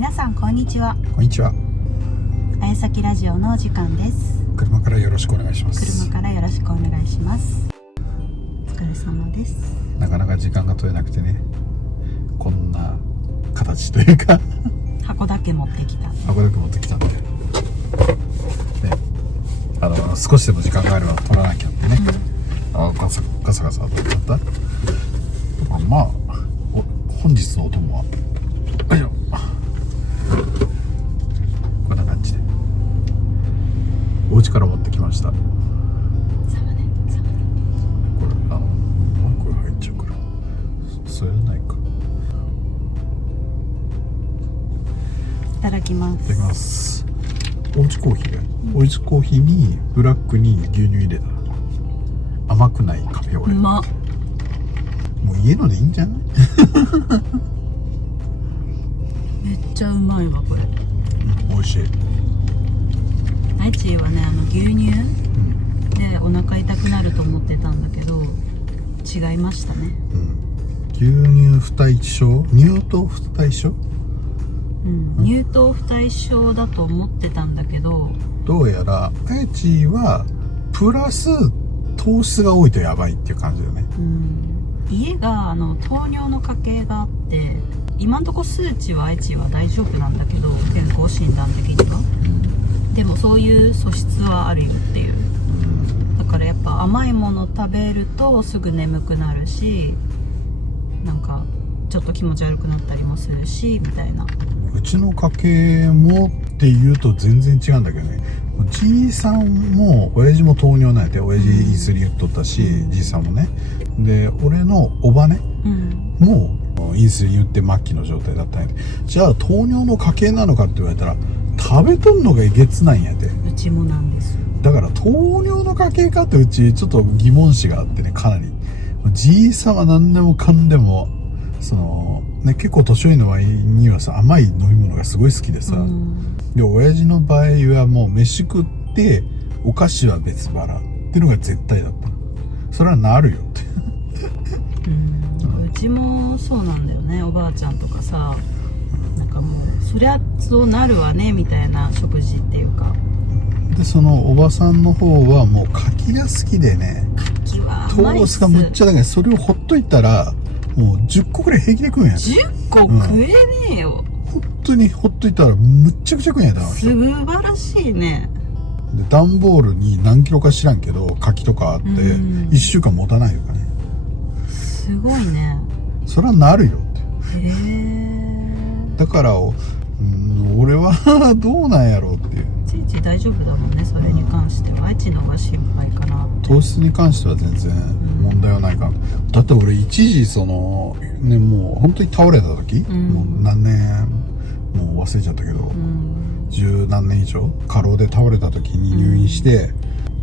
皆さんこんにちは。こんにちは。あやさきラジオのお時間です。車からよろしくお願いします。車からよろしくお願いします。お疲れ様です。なかなか時間が取れなくてね、こんな形というか箱だけ持ってきた。箱だけ持ってきたんでね、少しでも時間があれば取らなきゃってね、ガサガサと取っちゃった。まあ本日のお供はこんな感じでお家から持ってきました。これこれ入っちゃうからそれないか。いただきます。いただきます。おうちコーヒーで、おうちコーヒーにブラックに牛乳入れた甘くないカフェオレ。うまっ。もう家のでいいんじゃないめっちゃうまいわこれ。美味しい。あいちはね、牛乳でお腹痛くなると思ってたんだけど違いましたね。牛乳不対症、乳糖不対症、乳糖不対症だと思ってたんだけど、どうやらあやちはプラス糖質が多いとやばいっていう感じだよね。家が糖尿の家系があって、今んとこ数値はあいちは大丈夫なんだけど、健康診断的には、でもそういう素質はあるよっていう。だからやっぱ甘いもの食べるとすぐ眠くなるし、なんかちょっと気持ち悪くなったりもするしみたいな。うちの家系もっていうと全然違うんだけどね、じいさんも親父も糖尿なんやて。親父インスリン打っとったし、じいさんもね。で俺のおばね、もうインスリン打って末期の状態だったんやて。じゃあ糖尿の家系なのかって言われたら食べとんのがえげつないんやて。うちもなんです。だから糖尿の家系かってうちちょっと疑問視があってね、かなり。じいさんは何でもかんでも結構年寄りの場合にはさ、甘い飲み物がすごい好きでさ、で親父の場合はもう飯食ってお菓子は別腹っていうのが絶対だった。それはなるよってうちもそうなんだよね。おばあちゃんとかさ、なんかもうそりゃそうなるわねみたいな食事っていうか。でそのおばさんの方はもう柿が好きでね、柿は糖甘いっす。質がむっちゃだから、それをほっといたらもう10個くらい平気で食うんやで。10個食えねえよ、本当にほっといたらむっちゃくちゃ食うんやで。素晴らしいね。で段ボールに何キロか知らんけど柿とかあって1週間持たないとかね。すごいね。それはなるよって。だから俺はどうなんやろうっていう。いちいち大丈夫だもんね、それに関しては。あいちの方が心配かな。糖質に関しては全然問題はないから、だって俺一時もう本当に倒れた時、もう何年もう忘れちゃったけど、十何年以上過労で倒れた時に入院して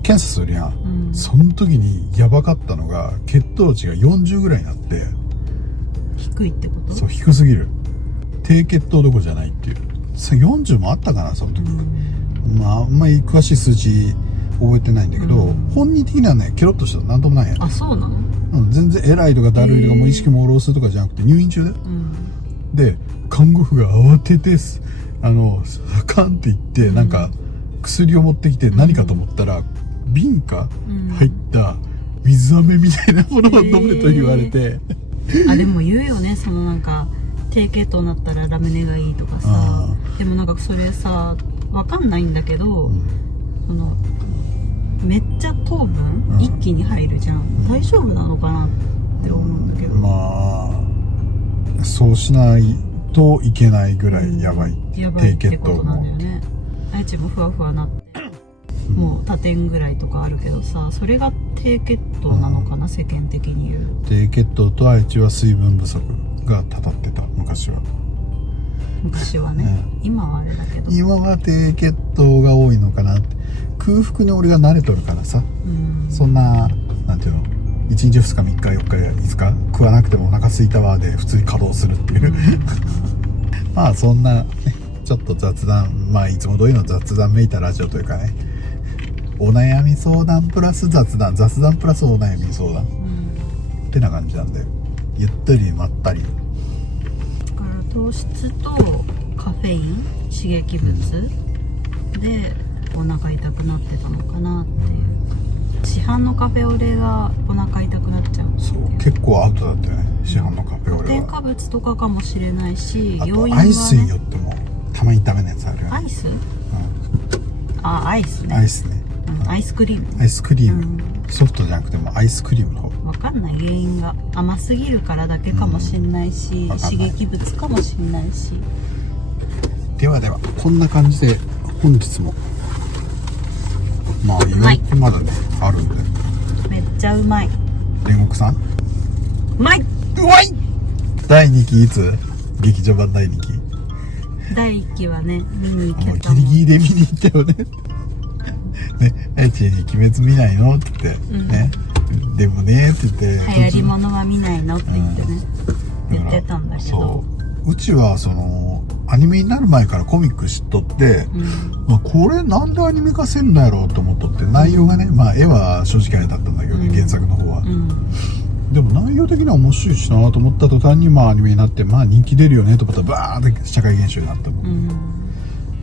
検査するやん、その時にやばかったのが血糖値が40ぐらいになって。低いってこと？そう、低すぎる。低血糖どころじゃないっていう。40もあったかなその時、あんまり詳しい数値覚えてないんだけど、本人的にはねケロッとしたらなんともないやん。あ、そうなの？全然偉いとかだるいとかもう意識朦朧するとかじゃなくて入院中だよ、で看護婦が慌ててあかんって言って、なんか薬を持ってきて、何かと思ったら瓶か入った水飴みたいなものを飲めと言われて、あ、でも言うよね、なんか低血糖になったらラムネがいいとかさ。でもなんかそれさ、わかんないんだけど、めっちゃ糖分、一気に入るじゃん。大丈夫なのかなって思うんだけど。まあそうしないといけないぐらいやばい、やばいってことなんだよね。あいちもふわふわなってもう他店ぐらいとかあるけどさ、それが低血糖なのかな、世間的に言う。低血糖とあいちは水分不足がたたってた。昔はね、今はあれだけど、今は低血糖が多いのかなって。空腹に俺が慣れとるからさ、そんななんていうの、1日2日3日4日5日食わなくてもお腹空いたわで普通に稼働するっていう、まあそんな、ね、ちょっと雑談、いつも通りの雑談めいたラジオというかね、お悩み相談プラス雑談プラスお悩み相談、ってな感じなんで、ゆったりまったり。だから糖質とカカフェイン刺激物でお腹痛くなってたのかなっていう。市販のカフェオレがお腹痛くなっちゃう。そう結構アウトだったよね、市販のカフェオレは。添加物とかかもしれないし、あと要因はね、アイスによってもたまにダメなやつあるよね。アイス？うん、アイスね。アイスね、アイスクリーム。アイスクリーム、ソフトじゃなくてもアイスクリームの方。わかんない、原因が甘すぎるからだけかもしれないし、刺激物かもしれないし。ではではこんな感じで本日もまあ意外とまだねあるんで。めっちゃうまい。煉獄さんうまい。うまい。第2期いつ？劇場版第2期。第1期はね見に行もうけたもん。ギリギリで見に行ったよね。ね、エチに鬼滅見ないのって言って、ね、でもねって言って。流行り物は見ないのって言ってね、言ってたんだけど。そううちはそのアニメになる前からコミック知っとって、まあ、これなんでアニメ化せんのやろうと思っとって、内容がね、まあ絵は正直あれだったんだけどね、原作の方は、でも内容的には面白いしなと思った途端にまあアニメになって、まあ人気出るよねと思ったらバーって社会現象になったの、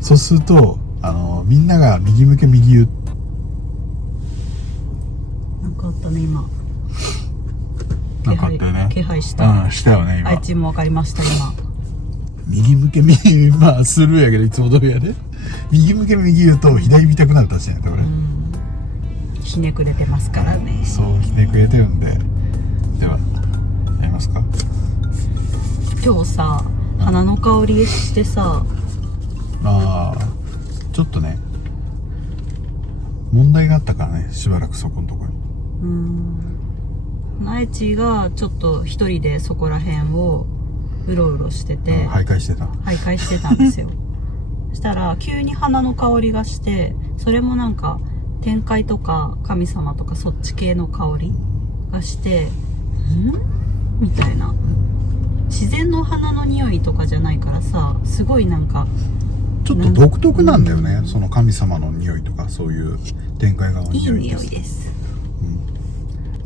そうするとみんなが右向け右言う。なんかあったね今。なんかあったよね。気配した。したよね今。愛知も分かりました今。右向け右、まあスルーやけどいつも通りやで、右向け右言うと左見たくなるたちやね、これ。ひねくれてますからね。そうひねくれてるんで。ではやりますか。今日さ花の香りしてさ、まあちょっとね問題があったからね、しばらくそこのところに。愛知がちょっと一人でそこら辺をうろうろしてて、徘徊してた。徘徊してたんですよ。そしたら急に花の香りがして、それもなんか天界とか神様とかそっち系の香りがして、みたいな。自然の花の匂いとかじゃないからさ、すごいなんかちょっと独特なんだよね、その神様の匂いとかそういう天界側の匂い。いい匂いです。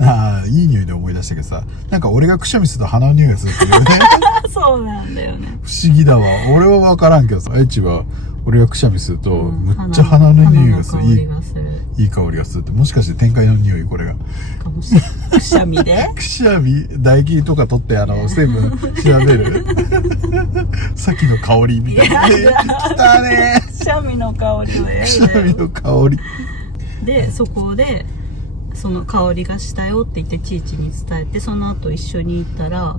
ああいい匂いで思い出したけどさ、なんか俺がくしゃみすると鼻の匂いがするっていうね。そうなんだよね。不思議だわ。俺は分からんけどさ、愛知は俺がくしゃみするとむっちゃ鼻の匂いがする、いい香りがするって。もしかして天界の匂い、これがかもしれない。くしゃみでくしゃみ唾液とか取って成分調べる。さっきの香りみたいな。来たね。くしゃみの香りをくしゃみの香りで、そこでその香りがしたよって言ってちいちに伝えて、その後一緒に行ったら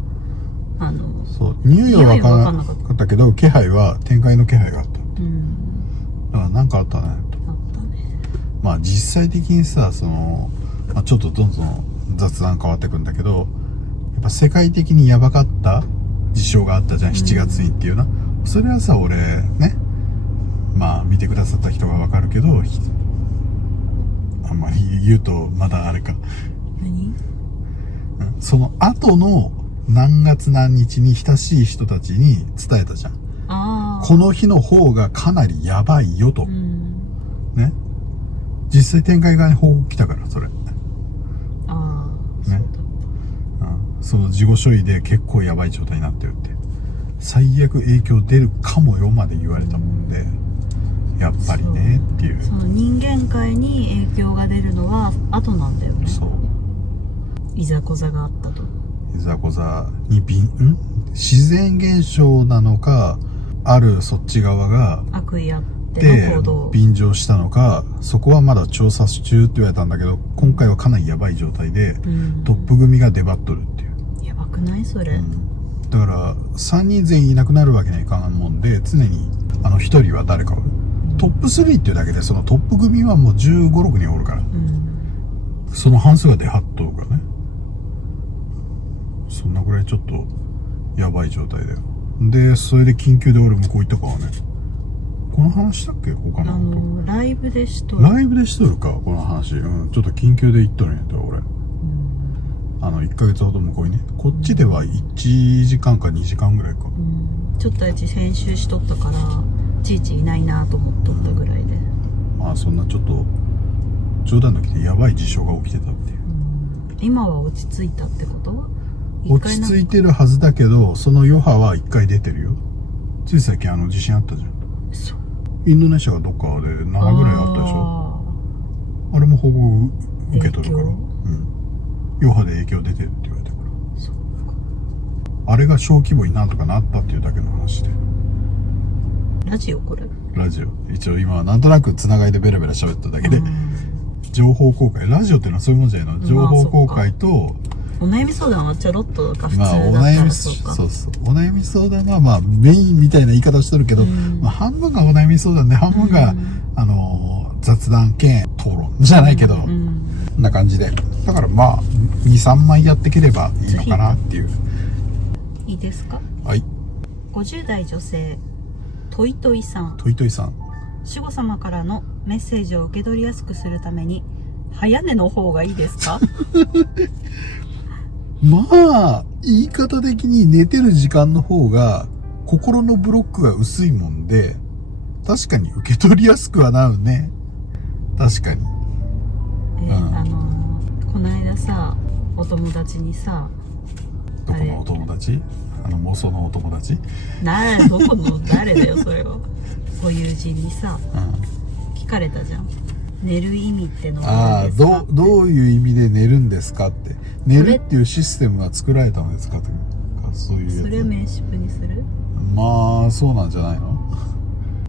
そう匂いは分からなかったけど気配は天界の気配があった。だからなんかあったね。まあ実際的にさ、まあ、ちょっとどんどん雑談変わってくんだけど、やっぱ世界的にヤバかった事象があったじゃん、7月にっていうな。それはさ、俺ね、まあ見てくださった人が分かるけど、あんまり言うとまだあれか。何？その後の何月何日に親しい人たちに伝えたじゃん。この日の方がかなりヤバいよと。ね。実際展開側に報告来たから、それ。ね。その事後処理で結構ヤバい状態になってるって。最悪影響出るかもよまで言われたもんで、やっぱりねっていう。その人間界に影響が出るのは後なんだよね。そう。いざこざがあったと。いざこざに自然現象なのか、あるそっち側が悪意あっての行動便乗したのか、そこはまだ調査中って言われたんだけど、今回はかなりヤバい状態で、トップ組が出張っとるっていう。ヤバくないそれ、だから3人全員いなくなるわけにはいかんもんで、常に1人は誰かを、トップ3っていうだけで、そのトップ組はもう15、6人おるから、その半数が出張っとるからね。そんなぐらいちょっとヤバい状態だよ。でそれで緊急で俺向こう行ったからね。この話したっけ、他のこと。ライブでしとる。ライブでしとるか、この話。ちょっと緊急で行っとるんやったら俺。1ヶ月ほど向こうにね。こっちでは1時間か2時間ぐらいか。ちょっとあいつ編集しとったから、ちいちいないなと思っとったぐらいで。まあそんなちょっと冗談抜きでヤバい事象が起きてたっていう。今は落ち着いたってこと？落ち着いてるはずだけど、その余波は1回出てるよ。つい最近地震あったじゃん。そう。インドネシアがどっかで7ぐらいあったでしょ。あれもほぼ受け取るから、余波で影響出てるって言われたから。そうか。あれが小規模になんとかなったっていうだけの話で。ラジオこれ。ラジオ。一応今はなんとなくつながりでベラベラ喋っただけで。情報公開。ラジオってのはそういうもんじゃないの。情報公開と、お悩み相談はちょろっとか普通だまあ、おった悩み、らそうか。そうそう。お悩み相談はまあ、メインみたいな言い方してるけど、まあ、半分がお悩み相談で、半分が、雑談兼討論じゃないけど、こんな感じで。だからまあ、2、3枚やっていければいいのかなっていう。いいですか？はい。50代女性、トイトイさん。トイトイさん。守護様からのメッセージを受け取りやすくするために、早寝の方がいいですか？まあ、言い方的に寝てる時間の方が、心のブロックが薄いもんで、確かに受け取りやすくはなるね。確かに。この間さ、お友達にさ、どこのお友達？妄想のお友達？どこの誰だよ、それは。ご友人にさ、聞かれたじゃん。寝る意味ってのは何ですか？どういう意味で寝るんですかって。寝るっていうシステムが作られたのですかって。そういうやつ。それを名詞にする？まあ、そうなんじゃないの？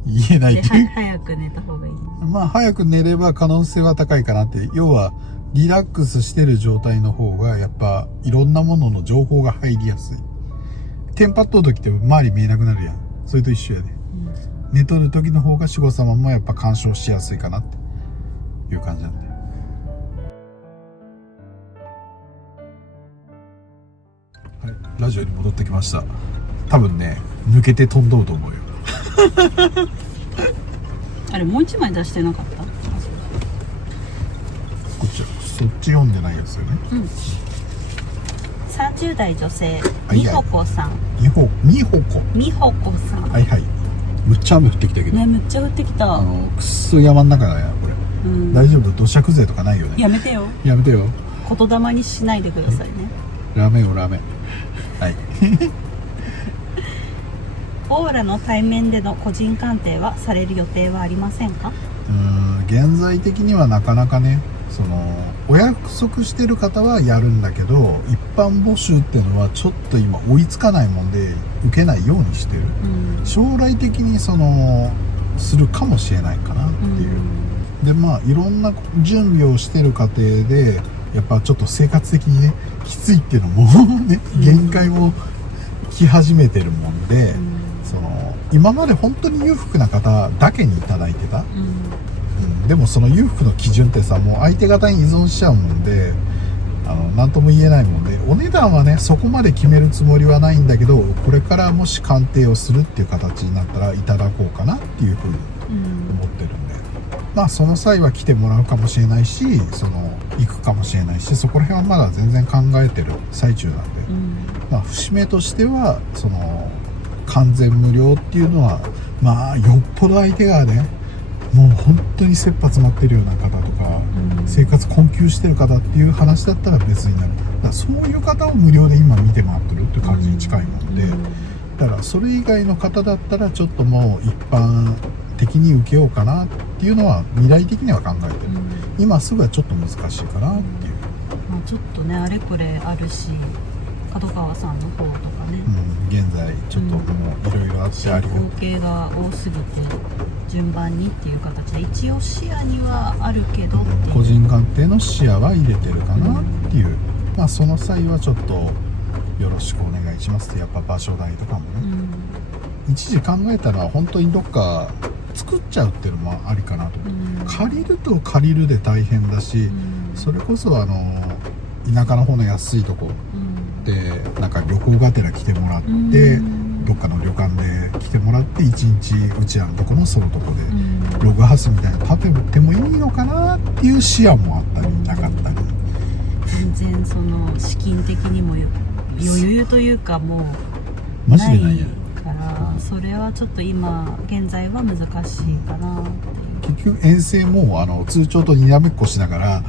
言えないっていう。早く寝た方がいい。まあ、早く寝れば可能性は高いかなって。要は、リラックスしてる状態の方が、やっぱ、いろんなものの情報が入りやすい。テンパっとる時って周り見えなくなるやん。それと一緒やで。寝とる時の方が守護様もやっぱ干渉しやすいかなっていう感じなんで。はい、ラジオに戻ってきました。多分ね、抜けて飛んどうと思うよ。あれ、もう一枚出してなかった？こっち、そっち読んでないやつよね。30代女性、みほこさん。みほこさん。はいはい。むっちゃ雨降ってきたけど。ね、むっちゃ降ってきた。くっそ山ん中だよ、これ。大丈夫？土砂崩れとかないよね。やめてよ。やめてよ。言霊にしないでくださいね。ラーメン。はい。オーラの対面での個人鑑定はされる予定はありませんか？現在的にはなかなかね、お約束してる方はやるんだけど、一般募集っていうのはちょっと今追いつかないもんで受けないようにしてる。将来的にするかもしれないかなっていう。でまあいろんな準備をしてる過程でやっぱちょっと生活的にねきついっていうのもね限界も来始めてるもんで、今まで本当に裕福な方だけにいただいてた。でもその裕福の基準ってさ、もう相手方に依存しちゃうもんで、何とも言えないもんで、お値段はねそこまで決めるつもりはないんだけど、これからもし鑑定をするっていう形になったらいただこうかなっていうふうに思ってるんで、まあその際は来てもらうかもしれないし、行くかもしれないし、そこら辺はまだ全然考えてる最中なんで、まあ節目としては完全無料っていうのはまあよっぽど相手がねもう本当に切羽詰まってるような方とか、生活困窮してる方っていう話だったら別になる。だからそういう方を無料で今見て回ってるっていう感じに近いもんで、だからそれ以外の方だったらちょっともう一般的に受けようかなっていうのは未来的には考えてる。今すぐはちょっと難しいかなっていう。まあちょっとねあれこれあるし、角川さんの方とかね、現在ちょっともういろいろあってあり合計が多すぎて順番にっていう形で一応視野にはあるけどっていう、個人鑑定の視野は入れてるかなっていう、まあその際はちょっとよろしくお願いしますって。やっぱ場所代とかもね、一時考えたのは本当にどっか作っちゃうっていうのもありかなと、借りると借りるで大変だし、それこそ田舎の方の安いとこでなんか旅行がてら来てもらって、どっかの旅館で来てもらって一日うちらのとこのそのとこでログハウスみたいなの建ててもいいのかなっていう視野もあったりなかったり、全然資金的にも余裕というかもうマジでないやからそれはちょっと今現在は難しいかなっていう。結局遠征も通帳とにらめっこしながらっ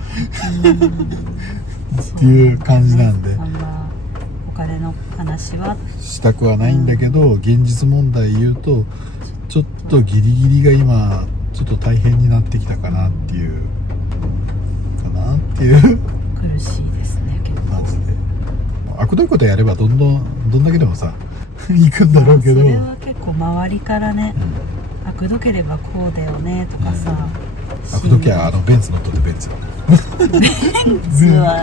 ていう感じなんで、お金別れの話はしたくはないんだけど、現実問題言うとちょっとギリギリが今ちょっと大変になってきたかなっていう苦しいですね結構。マジで悪どいことやればどんだけでもさ行くんだろうけど、それは結構周りからね、悪どければこうだよねとかさ、悪どけはベンツ乗っとってベンツは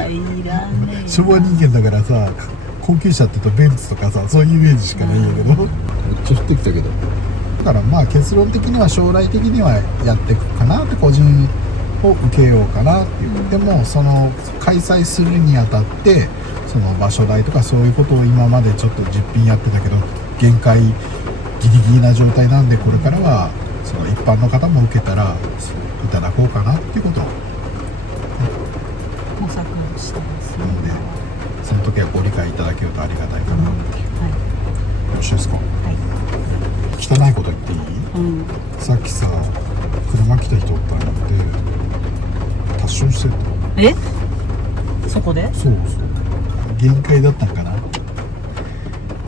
いらねえ昭和人間だからさ、高級車って言うとベンツとかさ、そういうイメージしかないんだけど、めっちゃ降ってきたけど、だからまあ結論的には将来的にはやっていくかなって、個人を受けようかなっていう、でもその開催するにあたってその場所代とかそういうことを今までちょっと実品やってたけど限界ギリギリな状態なんで、これからはその一般の方も受けたらいただこうかなっていうことを模索してますなので、その時はご理解いただけるとありがたいかなっていう、はよろしいですか。い汚いこと言っていい？さっきさ車来た人おったんやってタッションしてた。えそこでそう限界だったんかな。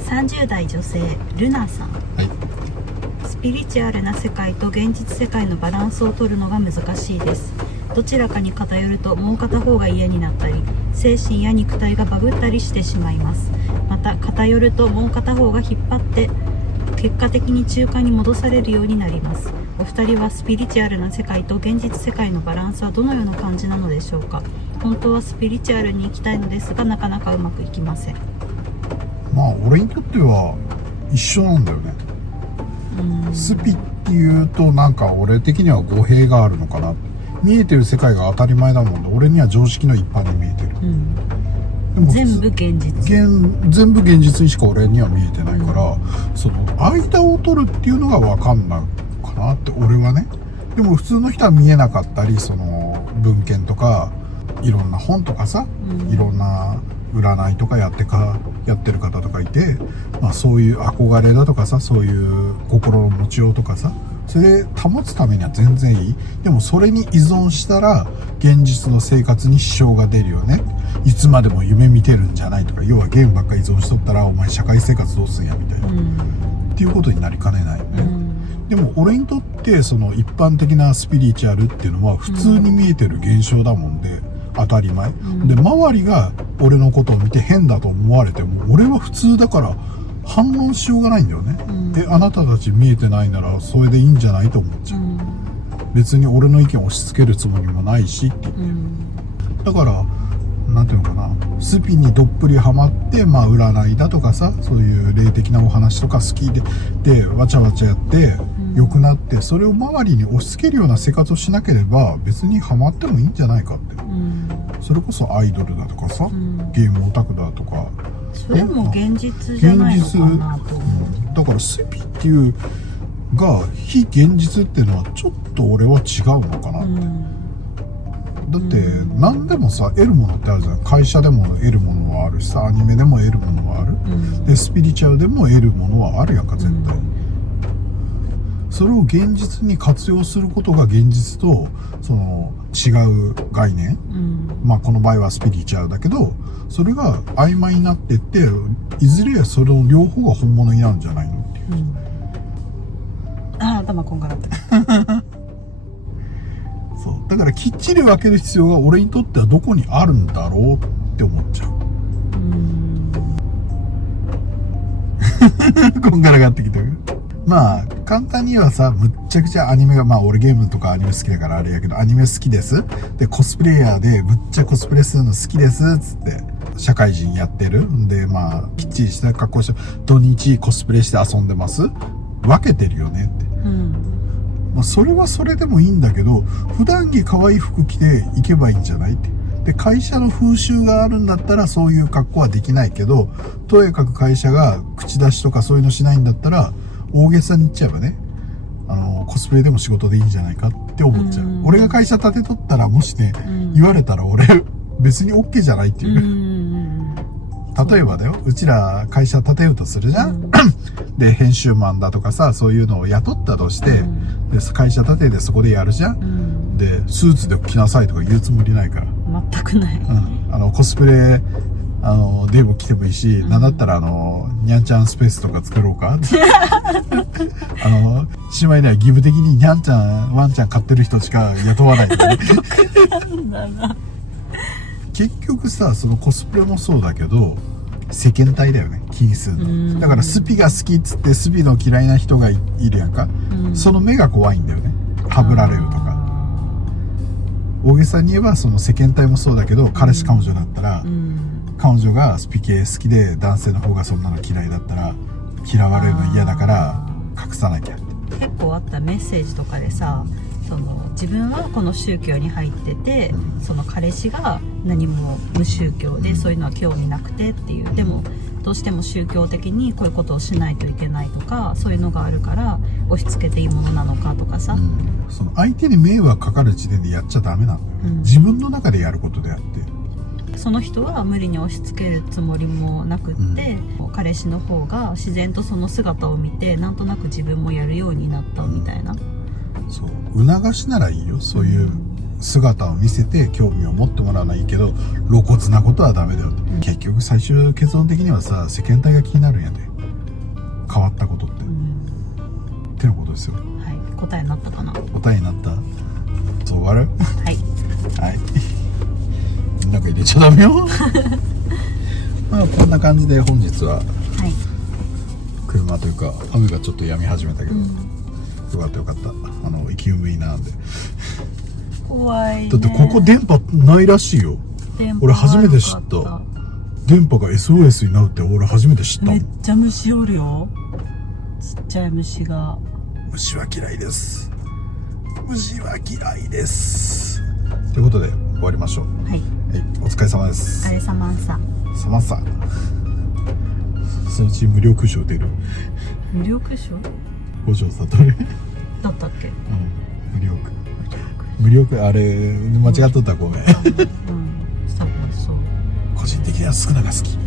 30代女性ルナさん、はい。スピリチュアルな世界と現実世界のバランスを取るのが難しいです。どちらかに偏るともう片方が嫌になったり、精神や肉体がバグったりしてしまいます。また偏るともう片方が引っ張って結果的に中間に戻されるようになります。お二人はスピリチュアルな世界と現実世界のバランスはどのような感じなのでしょうか。本当はスピリチュアルに行きたいのですがなかなかうまくいきません。まあ俺にとっては一緒なんだよね。スピっていうとなんか俺的には語弊があるのかな。見えてる世界が当たり前だもんで、俺には常識の一般に見えてる、でも全部現実全部現実にしか俺には見えてないから、その間を取るっていうのが分かんないかなって俺はね。でも普通の人は見えなかったり、その文献とかいろんな本とかさ、いろんな占いとかやってる方とかいて、まあ、そういう憧れだとかさ、そういう心の持ちようとかさ、それで保つためには全然いい。でもそれに依存したら現実の生活に支障が出るよね。いつまでも夢見てるんじゃないとか、要はゲームばっかり依存しとったらお前社会生活どうすんやみたいな、っていうことになりかねないよね。でも俺にとってその一般的なスピリチュアルっていうのは普通に見えてる現象だもんで、当たり前、で周りが俺のことを見て変だと思われても俺は普通だから反論しようがないんだよね、あなたたち見えてないならそれでいいんじゃないと思っちゃう、別に俺の意見を押し付けるつもりもないしって言って、だからなんていうのかな、スピにどっぷりハマって、まあ占いだとかさ、そういう霊的なお話とか好きでわちゃわちゃやって良くなって、それを周りに押し付けるような生活をしなければ別にハマってもいいんじゃないかって、それこそアイドルだとかさ、ゲームオタクだとか、それも現実じゃないのかなと思う。だからスピっていうが非現実っていうのはちょっと俺は違うのかなって、だって何でもさ得るものってあるじゃん。会社でも得るものはあるしさ、アニメでも得るものはある、でスピリチュアルでも得るものはあるやんか絶対、それを現実に活用することが現実とその違う概念、まあこの場合はスピリチュアルだけど、それが曖昧になってっていずれそれの両方が本物になるんじゃないのっていう、頭こんがらってそうだからきっちり分ける必要が俺にとってはどこにあるんだろうって思っちゃう。こんがらがってきてる。まあ簡単にはさ、むっちゃくちゃアニメが、まあ俺ゲームとかアニメ好きだからあれやけど、アニメ好きですでコスプレイヤーでむっちゃコスプレするの好きですっつって社会人やってるんで、まあきっちりした格好して土日コスプレして遊んでます、分けてるよねって、まあ、それはそれでもいいんだけど、普段着可愛い服着て行けばいいんじゃないって。で会社の風習があるんだったらそういう格好はできないけど、とにかく会社が口出しとかそういうのしないんだったら大げさに言っちゃえばね、コスプレでも仕事でいいんじゃないかって思っちゃう、俺が会社立てとったらもしね、言われたら俺別に OK じゃないっていう、例えばだよ、うちら会社立てようとするじゃん、で編集マンだとかさ、そういうのを雇ったとして、で会社立ててそこでやるじゃん、でスーツで着なさいとか言うつもりないから、全くない、コスプレデモ来てもいいし、なんだったらにゃんちゃんスペースとか作ろうかしまいには義務的ににゃんちゃんワンちゃん飼ってる人しか雇わないんだね結局さ、そのコスプレもそうだけど世間体だよね、気にするの。だからスピが好きっつってスピの嫌いな人がいるやんか、その目が怖いんだよね、はぶられるとか。大げさに言えばその世間体もそうだけど、彼氏彼女だったら、彼女がスピ系好きで男性の方がそんなの嫌いだったら嫌われるの嫌だから隠さなきゃ。結構あったメッセージとかでさ、その自分はこの宗教に入ってて、その彼氏が何も無宗教で、そういうのは興味なくてっていう、でもどうしても宗教的にこういうことをしないといけないとか、そういうのがあるから押し付けていいものなのかとかさ、その相手に迷惑かかる時点でやっちゃダメなんだよね、自分の中でやることであって。その人は無理に押し付けるつもりもなくって、彼氏の方が自然とその姿を見てなんとなく自分もやるようになったみたいな、そう促しならいいよ、そういう姿を見せて興味を持ってもらうのはいいけど、露骨なことはダメだよって、結局最終結論的にはさ、世間体が気になるんやで、変わったことって、ってなことですよ。はい、答えになったかな。答えになった。そう終わる。はいはいなんか入れちゃダメよまあこんな感じで本日は車というか雨がちょっと止み始めたけど、よかったよかった。生き埋めなんで。怖いね。だってここ電波ないらしいよ。俺初めて知った。電波が SOS になるって俺初めて知ったもん。めっちゃ虫おるよ、ちっちゃい虫が。虫は嫌いです。虫は嫌いです。ということで終わりましょう。はい、お疲れ様です。あれさまんさサマンサそのうち無料苦笑出る。無料苦笑五条悟だったっけ。無料苦あれ間違っとったらごめん多分そう。個人的には少なが好き。